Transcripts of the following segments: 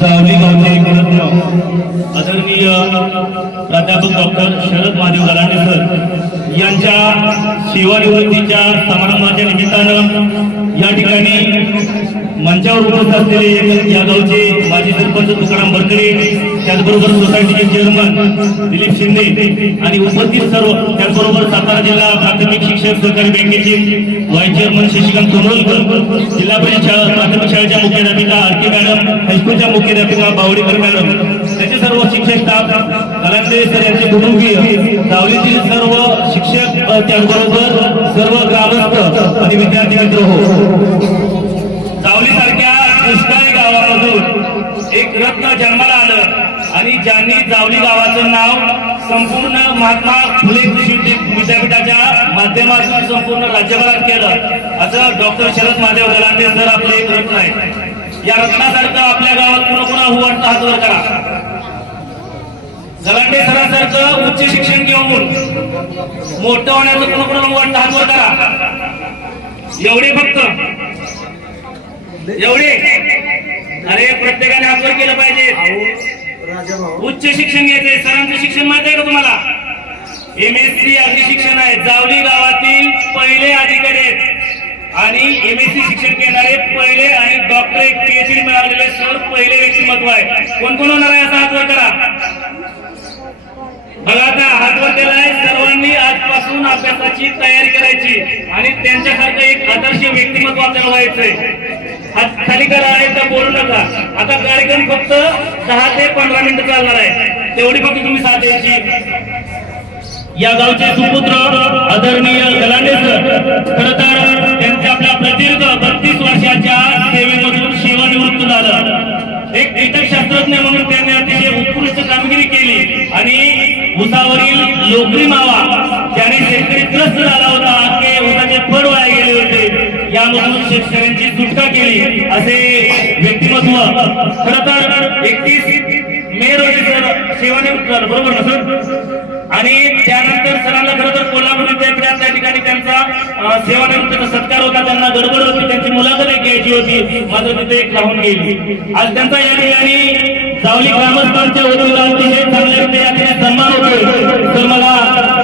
जावली गावचे गुणज्ञ आदरणीय प्राध्यापक डॉक्टर शरद महादेव गलांडे सर यांच्या सेवानिवृत्तीच्या समारंभाच्या निमित्तानं या ठिकाणी मंचावर उपस्थित असलेले या गावचे माजी सरपंच तुकाराम बरकडे त्याचबरोबर सोसायटीचे चेअरमन दिलीप शिंदे आणि उपस्थित सर्व त्याचबरोबर सातारा जिल्हा प्राथमिक शिक्षक सहकारी बँकेचे व्हाईस चेअरमन शशिकांत सोनवलकर जिल्हा परिषद शाळा प्राथमिक शाळेच्या मुख्याध्यापिका आरती मॅडम हायस्कूलच्या मुख्याध्यापिका बावडेकर मॅडम त्याचे सर्व शिक्षक स्टाफ कलांदे सर यांचे कुटुंबीय जावलीतील सर्व शिक्षक त्याचबरोबर सर्व ग्रामस्थ आणि विद्यार्थी मित्र हो. सावली सारख्या एक रत्न जन्माला आलं. आणि ज्यांनी जावली गावाचं नाव संपूर्ण महात्मा फुले कृषी विद्यापीठाच्या माध्यमातून संपूर्ण राज्यभरात केलं. असं डॉक्टर शरद महादेव गलांडे सर आपले एक रत्न आहे. या रत्नासारखं आपल्या गावात पुन्हा पुन्हा हात वर करा. गलांडे सरांसारखं उच्च शिक्षण घेऊन मोठं होण्याचं पुन्हा पुन्हा होऊ हात वर करा. एवढे फक्त. एवढे. अरे प्रत्येका हातवर केलं पाहिजे. उच्च शिक्षण घ्यायचे सरांचं शिक्षण माहीत आहे का तुम्हाला? एम एस सी अधिशिक्षण शिक्षण आहे. जावली गावातील पहिले अधिकारी आहेत. आणि एम एस सी शिक्षण घेणारे पहिले आणि डॉक्टरेट पीएचडी मिळालेले सर पहिले व्यक्तिमत्व आहे. कोण कोण होणार आहे? असा हातवर करा. बघा आता हातवर केलाय सर्वांनी आजपासून अभ्यासाची तयारी करायची. आणि त्यांच्यासारखं एक आदर्श व्यक्तिमत्व आपल्याला व्हायचंय. हात खाली करा आहे बोलू नका. आता कार्यक्रम फक्त दहा ते पंधरा मिनिटं चालणार आहे. तेवढी फक्त तुम्ही साथ द्यायची. या गावचे सुपुत्र आदरणीय गलांडे सर खर तर त्यांच्या आपल्या प्रदीर्घ बत्तीस वर्षाच्या सेवेमधून सेवानिवृत्त झालं. एक कीटकशास्त्रज्ञ म्हणून त्यांनी अतिशय उत्कृष्ट कामगिरी केली. आणि उसावरील लोकरी मावा ज्याने शेतकरी त्रस्त झाला होता होते शेतकऱ्यांची सुटका केली असे व्यक्तिमत्व. खर तर एकतीस मे रोजी सर सेवानिवृत्त झालं बरोबर ना सर? आणि त्यानंतर सरांना खरं तर कोल्हापूर विद्यापीठात त्या ठिकाणी त्यांचा अं, सेवानिवृत्तीचा सत्कार होता. त्यांना गडबड होती. त्यांची मुलाखत एक घ्यायची होती. मात्र तिथे एक राहून गेली. आज त्यांचा या ठिकाणी सावली ग्रामस्थांच्या वतीनं अतिशय चांगल्या रीती सन्मान होतोय. तर मला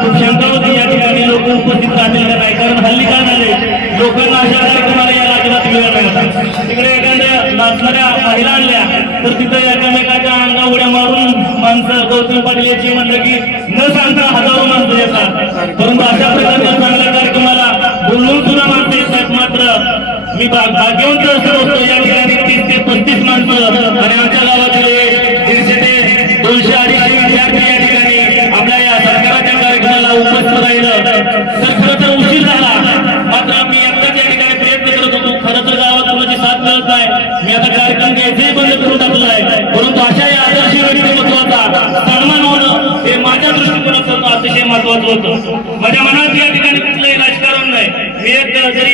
खूप शंका होती या ठिकाणी लोक उपस्थित राहतील का नाही कारण हल्ली काय झाले लोकांना अशा कार्यक्रमाला या राज्यात वेळ मिळतात तिकडे एखाद्या नाचणाऱ्या बाहेर आणल्या तर तिथं एकामेकाच्या अंगा उड्या मारून माणसं गौतम पाटील याची म्हणलं की न सांगता हजारो माणसं येतात. परंतु अशा प्रकारच्या चांगल्या कार्यक्रमाला बोलवून सुद्धा माणसं येत नाहीत मात्र. मी भाग्यवंत असं होतो या ठिकाणी तीस ते पस्तीस माणसं आणि आमच्या गावातले दीडशे ते दोनशे अडीचशे विद्यार्थी या ठिकाणी आपल्या या सरकाराच्या कार्यक्रमाला उपस्थित राहिलं तर खरं तर उशीर झाला मात्र मी आत्ताच या ठिकाणी प्रयत्न करत होतो खरं तर गावात कोणाची साथ मी आता कार्यक्रम घ्यायचंही बंद करून टाकलं आहे. परंतु अशा या आदर्श व्यक्तिमत्वाचा सन्मान होणं हे माझ्या दृष्टिकोनातून अतिशय महत्वाचं होतं. माझ्या मनात या ठिकाणी कुठलंही मी एक जरी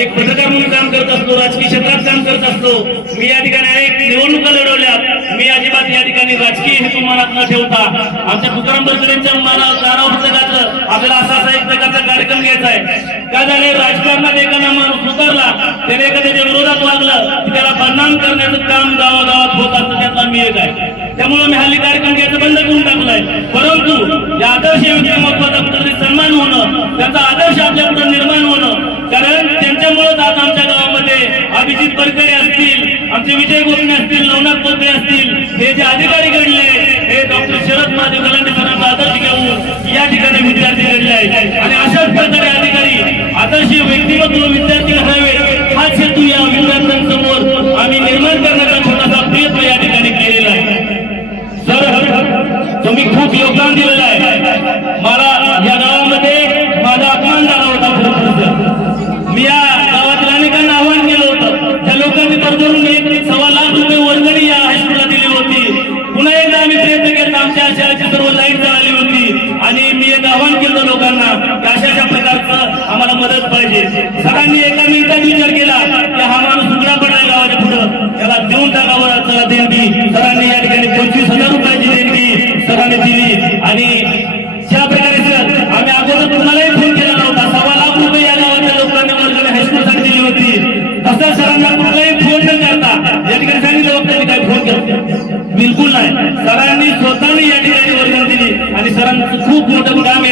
एक पत्रकार म्हणून काम करत असतो राजकीय क्षेत्रात काम करत असतो मी या ठिकाणी अनेक निवडणुका लढवल्या मी अजिबात या ठिकाणी राजकीय हेतू मनात न ठेवता आमच्या तुकाराम बरकडेंच्या मला कानावर पुस्तकाचं आपल्याला असा असा एक प्रकारचा कार्यक्रम घ्यायचा आहे. काय झाले राजकारणात एखादा माणूस उतरला त्याने एखाद्याच्या विरोधात वागलं त्याला बदनाम करण्याचं काम गावागावात होत असतं त्यातला मी एक आहे. त्यामुळे मी हल्ली कार्यक्रम घ्यायचं बंद करून टाकलाय. परंतु या आदर्श व्यक्तिमत्वाचा कुठेतरी सन्मान होणं त्यांचा आदर्श आपल्या निर्माण होणं कारण त्यांच्यामुळेच आज आमच्या गावामध्ये अभिजित परकरे असतील आमचे विजय गोखणे असतील नवनाथ पोते असतील हे जे अधिकारी घडले हे डॉक्टर शरद महादेव गलांडे सरांचा आदर्श घेऊन या ठिकाणी विद्यार्थी घडले आहेत. आणि अशाच प्रकारे अधिकारी आदर्श व्यक्तिमत्व विद्यार्थी लोकांनी एका मिनिटात विचार केला की हा माणूस उघडा पडला गावाच्या पुढं. त्याला देऊन टाकावर चला देणगी. सरांनी या ठिकाणी पंचवीस हजार रुपयाची देणगी सरांनी दिली. आणि ज्या प्रकारे सर आम्ही अगोदर तुम्हालाही फोन केला नव्हता. सव्वा लाख रुपये या गावाच्या लोकांनी वर्गाने हायस्कूल दिली होती. तसं सरांना कुणालाही फोन न करता या ठिकाणी सांगितलं होतं मी काही फोन करतो बिलकुल नाही. सरांनी स्वतःने या ठिकाणी वर्गण दिली. आणि सरांचं खूप मोठं काम आहे.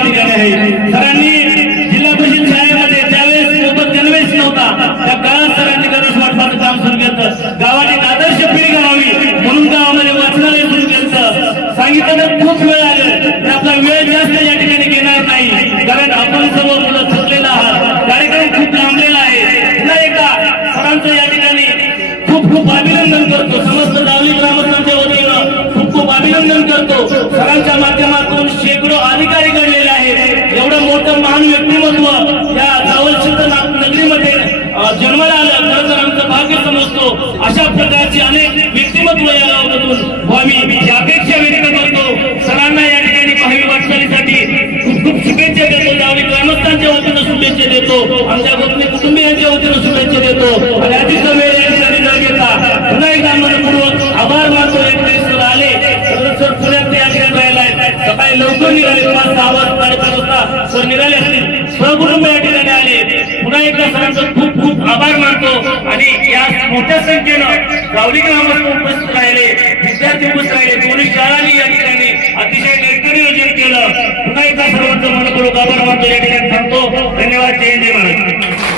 सरांचं या ठिकाणी खूप खूप अभिनंदन करतो. समस्त दावली ग्रामस्थांच्या वतीनं खूप खूप अभिनंदन करतो. सरांच्या माध्यमातून शेकडो अधिकारी घडलेले आहेत. एवढं मोठं महान व्यक्तिमत्व या जावलचित्र नगरीमध्ये जन्माला आलं. खरं तर आमचं भाग्य समजतो. अशा प्रकारचे अनेक व्यक्तिमत्व या गावातून व्हावी ही अपेक्षा व्यक्त करतो. सरांना या ठिकाणी भावी वाटचालीसाठी खूप खूप शुभेच्छा देतो. यावेळी ग्रामस्थांच्या वतीनं शुभेच्छा देतो. आमच्या कुटुंबियांच्या वतीनं शुभेच्छा देतो आणि अतिशय वेळ या ठिकाणी न घेता पुन्हा एकदा मनपूर्वक आभार मानतो एक सर आले तर सर पुण्यात या ठिकाणी राहिला आहे सकाळी लवकर निघाले पाच सहा वाजता साडेपाच वाजता सर निघाले असतील सहकुटुंब या ठिकाणी आले. पुन्हा एकदा सरांचं खूप खूप आभार मानतो आणि या मोठ्या संख्येनं गावली ग्रामस्थ उपस्थित राहिले विद्यार्थी उपस्थित राहिले. पोलीस शाळांनी या ठिकाणी अतिशय लष्करी नियोजन केलं. पुन्हा एकदा सर्वांचं मनपूर्वक आभार मानतो. या ठिकाणी थांबतो. धन्यवाद. जय जय महाराज